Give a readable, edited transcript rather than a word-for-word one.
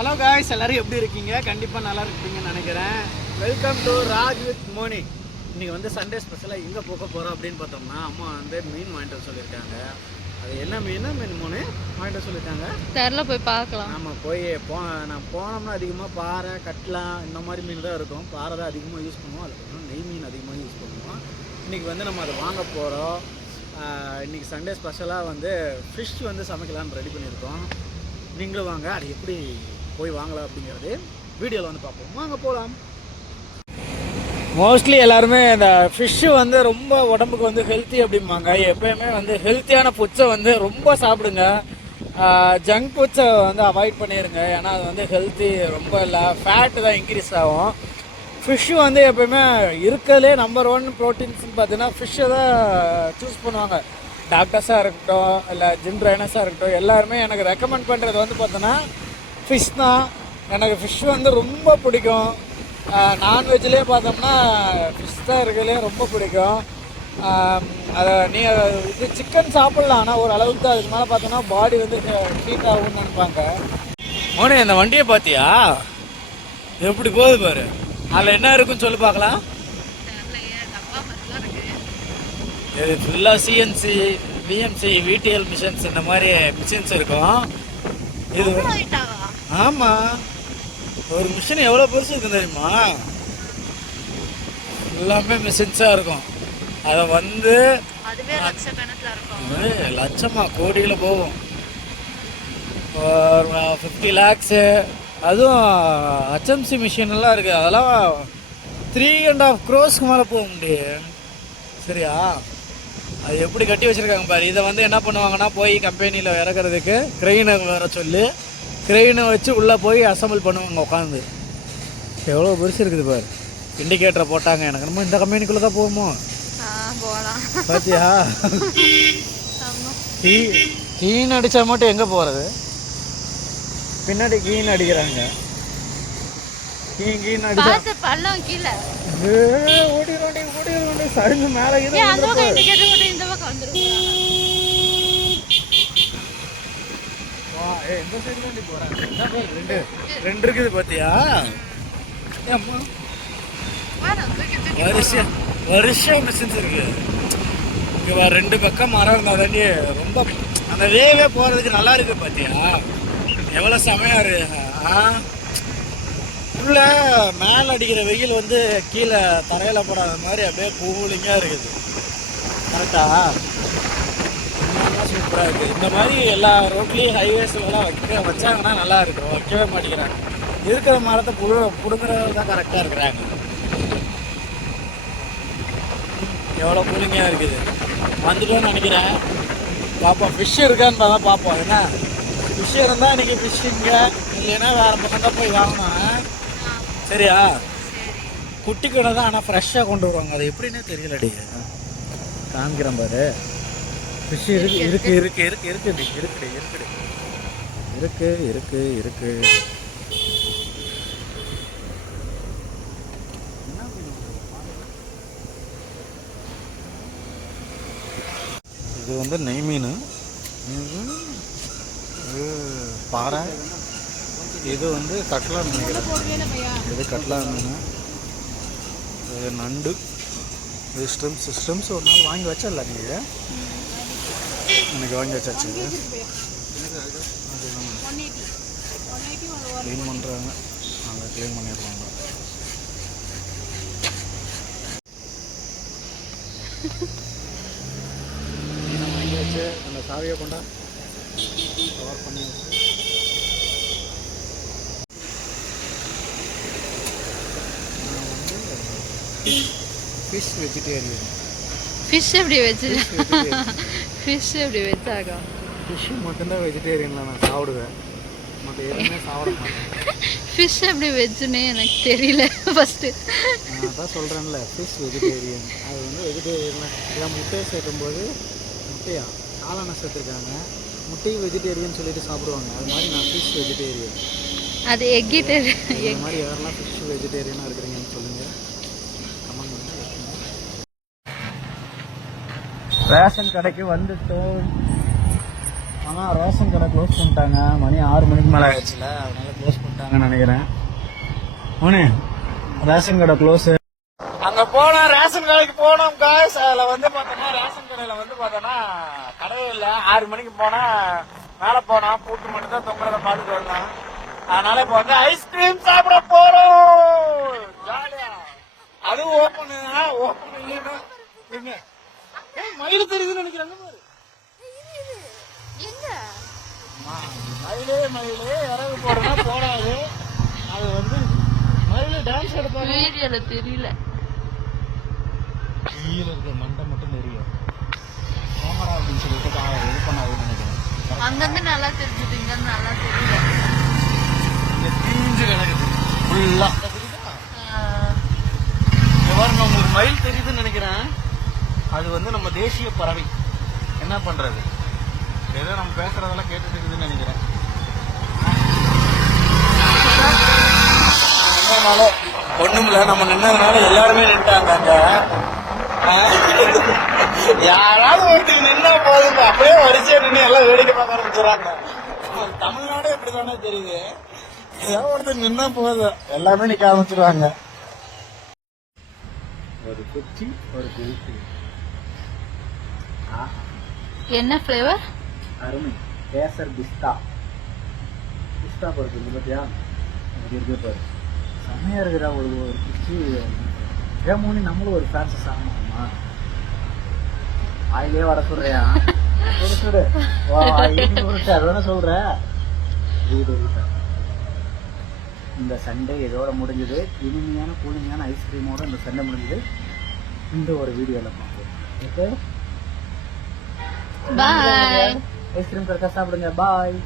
Hello guys, எல்லோரும் எப்படி இருக்கீங்க? கண்டிப்பாக நல்லா இருப்பீங்கன்னு நினைக்கிறேன். Welcome to Raj with Moni. இன்றைக்கி வந்து சண்டே ஸ்பெஷலாக எங்கே போக போகிறோம் அப்படின்னு பார்த்தோம்னா, அம்மா வந்து மீன் வாங்கிட்டு வர சொல்லியிருக்காங்க. அது என்ன மீன் மோனு வாங்கிட்டு வர சொல்லியிருக்காங்க தெரியல, போய் பார்க்கலாம். நம்ம போய் நான் போனோம்னா அதிகமாக பாறை, கட்லா இந்த மாதிரி மீன் தான் இருக்கும். பாறை தான் அதிகமாக யூஸ் பண்ணுவோம். அதுக்கப்புறம் நெய் மீன் அதிகமாக யூஸ் பண்ணுவோம். இன்றைக்கி வந்து நம்ம அதை வாங்க போகிறோம். இன்றைக்கி சண்டே ஸ்பெஷலாக வந்து ஃபிஷ் வந்து சமைக்கலான்னு ரெடி பண்ணியிருக்கோம். நீங்களும் வாங்க, அது எப்படி போய் வாங்கலாம் அப்படிங்கிறது வீடியோவில் வந்து பார்ப்போம். வாங்க போகலாம். மோஸ்ட்லி எல்லாருமே இந்த ஃபிஷ்ஷு வந்து ரொம்ப உடம்புக்கு வந்து ஹெல்த்தி அப்படிம்பாங்க. எப்போயுமே வந்து ஹெல்த்தியான ஃபுட்ஸை வந்து ரொம்ப சாப்பிடுங்க. ஜங்க் ஃபுட்ஸை வந்து அவாய்ட் பண்ணிடுங்க. ஏன்னா அது வந்து ஹெல்த்தி ரொம்ப இல்லை, ஃபேட்டு தான் இன்க்ரீஸ் ஆகும். ஃபிஷ்ஷு வந்து எப்போயுமே இருக்கிறதுலே நம்பர் 1 ப்ரோட்டீன்ஸ்னு பார்த்தீங்கன்னா ஃபிஷ்ஷை தான் சூஸ் பண்ணுவாங்க. டாக்டர்ஸாக இருக்கட்டும், இல்லை ஜிம் ட்ரைனர்ஸாக இருக்கட்டும், எல்லாருமே எனக்கு ரெக்கமெண்ட் பண்ணுறது வந்து பார்த்தோன்னா ஃபிஷ் தான். எனக்கு ஃபிஷ் வந்து ரொம்ப பிடிக்கும். நான்வெஜ்லேயே பார்த்தோம்னா ஃபிஷ் தான் இருக்கிறதுலே ரொம்ப பிடிக்கும். அதை நீங்கள் இது சிக்கன் சாப்பிட்லாம், ஆனால் ஒரு அளவுக்கு தான். அதுக்கு மேலே பார்த்தோன்னா பாடி வந்து ஹீட் ஆகும்னு நினைப்பாங்க. மோனே, இந்த வண்டியை பார்த்தியா எப்படி போகுது பாரு. அதில் என்ன இருக்குன்னு சொல்லி பார்க்கலாம். இது ஃபுல்லாக சிஎன்சி, பிஎம்சி, விடிஎல் மிஷின்ஸ் இந்த மாதிரி மிஷின்ஸ் இருக்கும். இது ஆமாம், ஒரு மிஷின் எவ்வளோ பெருசு இருக்குன்னு தெரியுமா? எல்லாமே மிஷின்ஸாக இருக்கும். அதை வந்து லட்சமா கோடியில் போகும். 50 lakhs. அதுவும் ஹெச்எம்சி மிஷின்லாம் இருக்குது. அதெல்லாம் 3.5 crores மேலே போக முடியும். சரியா? அது எப்படி கட்டி வச்சுருக்காங்க பாரு. இதை வந்து என்ன பண்ணுவாங்கன்னா, போய் கம்பெனியில் இறக்குறதுக்கு க்ரெயினை வர சொல்லி க்ரெயினை வச்சு உள்ளே போய் அசம்பிள் பண்ணுவாங்க உட்காந்து. எவ்வளோ பெருசு இருக்குது பாரு. இண்டிகேட்டரை போட்டாங்க. எனக்கு நம்ம இந்த கம்பெனிக்குள்ளே தான் போகுமோ பார்த்தியா? கீன் அடித்தா மட்டும் எங்கே போகிறது? பின்னாடி கீன் அடிக்கிறாங்க. கீன் அடிச்சா பள்ளம் கீழே ஓடி சரிஞ்சு மேலே இந்த சைடு தாண்டி போகிறாங்க. ரெண்டு இருக்குது பார்த்தியா? வருஷம் மிஷின்ஸ் இருக்கு. இங்கே 2 பக்கம் மரம் இருந்தால் தாண்டி ரொம்ப அந்த வேவே போகிறதுக்கு நல்லா இருக்கு. பார்த்தியா எவ்வளோ செமையாக இருக்கு. உள்ள மேலே அடிக்கிற வெயில் வந்து கீழே தரையில் போடாத மாதிரி அப்படியே கூலிங்காக இருக்குது. கரெக்டா? சூப்பராக இருக்குது. இந்த மாதிரி எல்லா ரோட்லேயும் ஹைவேஸ்லாம் வச்சாங்கன்னா நல்லா இருக்கும். வைக்கவே மாட்டேங்கிறாங்க. இருக்கிற மரத்தை பிடுங்குறது தான் கரெக்டாக இருக்கிறாங்க. எவ்வளோ கூலிங்காக இருக்குது. வந்துட்டோன்னு நினைக்கிறேன். பார்ப்போம் ஃபிஷ் இருக்கான்னு தான் பார்ப்போம். என்ன ஃபிஷ் இருந்தால் இன்றைக்கி ஃபிஷ்ஷிங்க, இல்லைன்னா வேறு பக்கம் தான் போய் வாங்கணும். சரியா? குட்டி கடை தான், ஆனால் ஃப்ரெஷ்ஷாக கொண்டு வருவாங்க. அது எப்படின்னே தெரியலடி. காமிக்கிறேன் பாரு. ஃபிஷ் இருக்கு. இது வந்து நெய் மீன், பாறை. இது வந்து கட்லா மீன். இது கட்லா மீன். இது நண்டு. இது ஸ்ட்ரிம்ஸ் ஒரு நாள் வாங்கி வச்சல நீங்கள்? எனக்கு வாங்கி வச்சாச்சு. க்ளீன் பண்ணுறாங்க. அங்கே க்ளீன் பண்ணிடுவாங்க. வாங்கி வச்சு அந்த சாவியை கொண்டா கவர் பண்ணி ஃபிஷ் வெஜிடேரியன். ஃபிஷ் எப்படி வச்சாக்கா? ஃபிஷ் மட்டும்தான் வெஜிடேரியனில் நான் சாப்பிடுவேன். மற்ற எதுவுமே சாப்பிட மாட்டேன். ஃபிஷ் எப்படி வெஜ்ஜுன்னே எனக்கு தெரியல ஃபஸ்ட்டு. நான் தான் சொல்கிறேன்ல, ஃபிஷ் வெஜிடேரியன். அது வந்து வெஜிடேரியனில் இதான் முட்டையை சேர்க்கும்போது முட்டையா காளானை சேர்த்துருக்காங்க. முட்டையும் வெஜிடேரியன் சொல்லிட்டு சாப்பிடுவாங்க. அது மாதிரி நான் ஃபிஷ் வெஜிடேரியன். அது எக்கிட்டேரியன். இந்த மாதிரி யாரெல்லாம் ஃபிஷ் வெஜிடேரியனாக இருக்கிறீங்கன்னு சொல்லுங்கள். கமெண்ட் பண்ணி. ரேஷன் கடைக்கு வந்துட்டோம். ஆனால் ரேஷன் கடை க்ளோஸ் பண்ணிட்டாங்க. மணி 6 மணிக்கு மேலே ஆயிடுச்சுல, அதனால க்ளோஸ் பண்ணிட்டாங்க. பண்ணிட்டாங்கன்னு நினைக்கிறேன். ஓனே ரேஷன் கடை க்ளோஸ். அங்க போனா ரேஷன் கடைக்கு போனோம் காசு. அதுல வந்து பார்த்தோம்னா ரேஷன் கடையில வந்து பார்த்தோம்னா கடவே இல்லை. 6 மணிக்கு போனா மேல போனா பூட்டு மட்டும் தான் தொங்குறத பார்த்துட்டு வரலாம். அதனால இப்ப வந்து ஐஸ்கிரீம் சாப்பிட போறோம் ஜாலியா. அதுவும் ஓப்பன் இல்லைன்னா என்ன மயில் தெரியுதுன்னு நினைக்கிறாங்க பாரு. மயிலே இறகு போறதுனா போடாது. அது வந்து மயில டான்ஸ் எடுப்பாங்க. வீடியோல தெரியல. கீழே இருக்க மண்டை மட்டும் தெரியும். கேமரா அப்படின்னு சொல்லிட்டு இது பண்ணாதுன்னு நினைக்கிறேன். அங்கிருந்து நல்லா தெரிஞ்சுது, இங்க நல்லா தெரியல. இங்க தீஞ்சு கிடக்குது ஃபுல்லா. பாருங்க உங்களுக்கு மயில் தெரியுதுன்னு நினைக்கிறேன். அது வந்து நம்ம தேசிய பறவை. என்ன பண்றது, ஏதோ நம்ம பேசுறதெல்லாம் கேட்டுட்டு இருக்குதுன்னு நினைக்கிறேன். ஒண்ணுமில்ல, நம்ம நின்னதுனால எல்லாருமே நின்ட்டாங்க. யாராவது ஒருத்தர் நின்னா போதும், அப்படியே வரிசையா நின்று எல்லாம் வேடிக்கை பார்க்க ஆரம்பிச்சுறாங்க. தமிழ்நாடு எப்படிதானே தெரியுது, ஏதாவது ஒருத்தர் நின்னா போதும் எல்லாமே நிக்க ஆரம்பிச்சிருவாங்க. ஒரு குச்சி ஒரு குச்சி. என்ன ஃப்ளேவர்? அருமை. கேசர் பிஸ்தா. பிஸ்தா பொறுத்து பத்தியா இருக்கு பாரு, செம்மையா இருக்கிற ஒரு குச்சி. ஏமோனி நம்மளும் ஒரு ஃபேன்ஸஸ் ஆகணுமா? ஆயிலே வர சொல்றியா? சுடு அதுதானே சொல்ற. இந்த சண்டே இதோட முடிஞ்சது. இனிமையான கூலிங்கான ஐஸ்கிரீமோட இந்த சண்டே முடிஞ்சது. இந்த ஒரு வீடியோல பார்ப்போம். ஓகே, பாய். ஐஸ்கிரீம் கரெக்டாக சாப்பிடுங்க. பாய்.